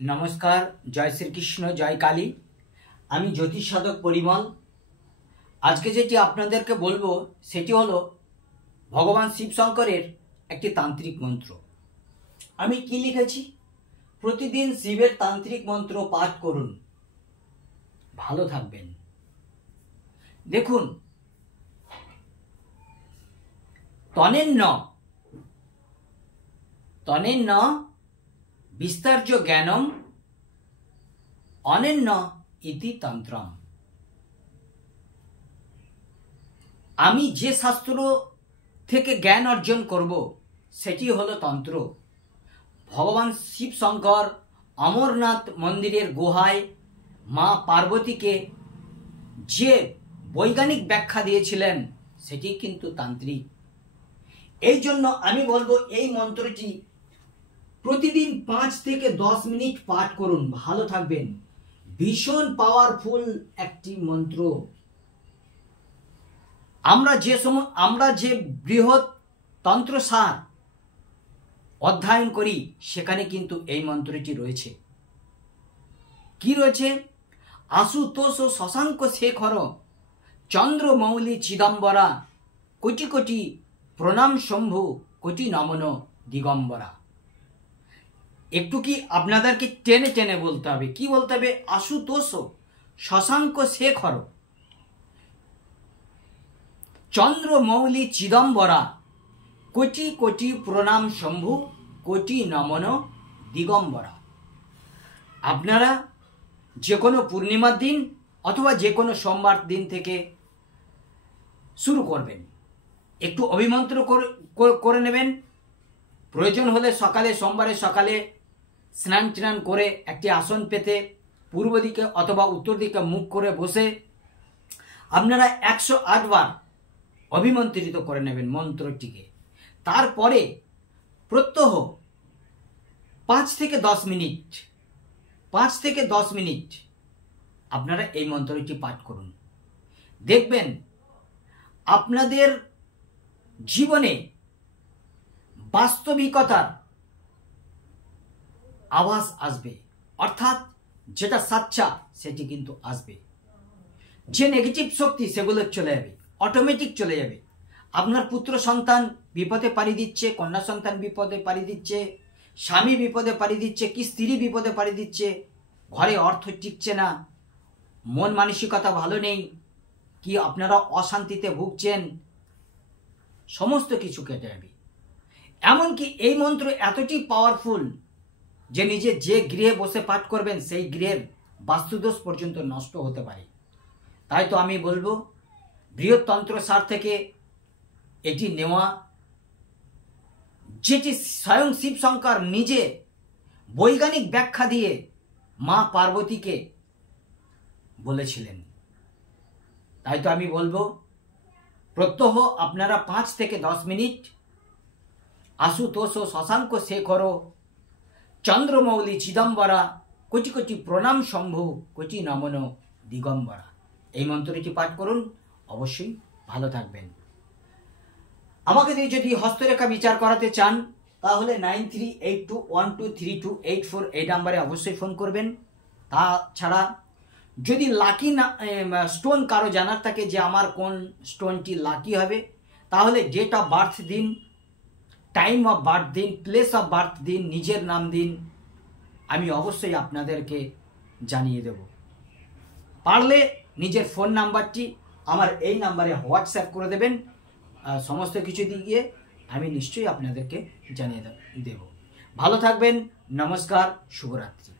নমস্কার, জয় শ্রীকৃষ্ণ, জয় কালী। আমি জ্যোতিষ সাধক পরিমল। আজকে যেটি আপনাদেরকে বলবো সেটি হলো ভগবান শিব শঙ্করের একটি তান্ত্রিক মন্ত্র। আমি কি লিখেছি? প্রতিদিন শিবের তান্ত্রিক মন্ত্র পাঠ করুন, ভালো থাকবেন। দেখুন, তনেন বিস্তার্য জ্ঞানম অনেন্য ইতি তন্ত্রম। আমি যে শাস্ত্র থেকে জ্ঞান অর্জন করব সেটি হলো তন্ত্র। ভগবান শিব শঙ্কর অমরনাথ মন্দিরের গুহায় মা পার্বতীকে যে বৈজ্ঞানিক ব্যাখ্যা দিয়েছিলেন সেটি কিন্তু তান্ত্রিক। এই জন্য আমি বলবো এই মন্ত্রটি প্রতিদিন 5 থেকে 10 মিনিট পাঠ করুন, ভালো থাকবেন। ভীষণ পাওয়ারফুল একটি মন্ত্র। আমরা যে বৃহৎ তন্ত্রসার অধ্যয়ন করি সেখানে কিন্তু এই মন্ত্রটি রয়েছে। কি রয়েছে? আশুতোষ শশাঙ্ক শেখর চন্দ্রমৌলি চিদম্বরা কোটি কোটি প্রণাম শম্ভু কোটি নমন দিগম্বরা। একটু কি আপনাদেরকে টেনে টেনে বলতে হবে? কি বলতে হবে? আশুতোষ শশাঙ্ক শেখর চন্দ্রমৌলি চিদম্বরা কোটি কোটি প্রণাম শম্ভু কোটি নমন দিগম্বরা। আপনারা যে কোনো পূর্ণিমার দিন অথবা যে কোনো সোমবার দিন থেকে শুরু করবেন। একটু অভিমন্ত্র করে নেবেন। প্রয়োজন হলে সোমবারে সকালে স্নান করে একটি আসন পেতে পূর্ব দিকে অথবা উত্তর দিকে মুখ করে বসে আপনারা 108 বার অভিমন্ত্রিত করে নেবেন মন্ত্রটিকে। তারপরে প্রত্যহ 5 থেকে 10 মিনিট আপনারা এই মন্ত্রটি পাঠ করুন। দেখবেন আপনাদের জীবনে বাস্তবিকতার আওয়াজ আসবে, অর্থাৎ যেটা সাচ্চা সেটি কিন্তু আসবে। যে নেগেটিভ শক্তি সেগুলো চলে যাবে, অটোমেটিক চলে যাবে। আপনার পুত্র সন্তান বিপদে পাড়ি দিচ্ছে, কন্যা সন্তান বিপদে পাড়ি দিচ্ছে, স্বামী বিপদে পাড়ি দিচ্ছে, কি স্ত্রী বিপদে পাড়ি দিচ্ছে, ঘরে অর্থ টিকছে না, মন মানসিকতা ভালো নেই, কি আপনারা অশান্তিতে ভুগছেন, সমস্ত কিছু কেটে যাবে। এমনকি এই মন্ত্র এতটি পাওয়ারফুল যে নিজে যে গৃহে বসে পাঠ করবেন সেই গৃহের বাস্তুদোষ পর্যন্ত নষ্ট হতে পারে। তাই তো আমি বলবো বৃহত্তন্ত্র সার থেকে এটি নেওয়া, যেটি স্বয়ং শিব শঙ্কর নিজে বৈজ্ঞানিক ব্যাখ্যা দিয়ে মা পার্বতীকে বলেছিলেন। তাই তো আমি বলবো প্রত্যহ আপনারা 5 থেকে 10 মিনিট আশুতোষ শশাঙ্ক শেখর চন্দ্রমৌলি চিদম্বরা কোটি কোটি প্রণাম শম্ভু কোটি নমন দিগম্বরা এই মন্ত্রটি পাঠ করুন, অবশ্যই ভালো থাকবেন। আমাকে দিয়ে যদি হস্তরেখা বিচার করাতে চান তাহলে 9382123284 এই নাম্বারে অবশ্যই ফোন করবেন। তাছাড়া যদি লাকি স্টোন কারো জানার থাকে যে আমার কোন স্টোনটি লাকি হবে, তাহলে ডেট অফ বার্থ দিন, টাইম অফ বার্থ দিন, প্লেস অফ বার্থ দিন, নিজের নাম দিন, আমি অবশ্যই আপনাদেরকে জানিয়ে দেব। পারলে নিজের ফোন নাম্বারটি আমার এই নাম্বারে হোয়াটসঅ্যাপ করে দেবেন। সমস্ত কিছু দিয়ে আমি নিশ্চয়ই আপনাদেরকে জানিয়ে দেব। ভালো থাকবেন। নমস্কার, শুভরাত্রি।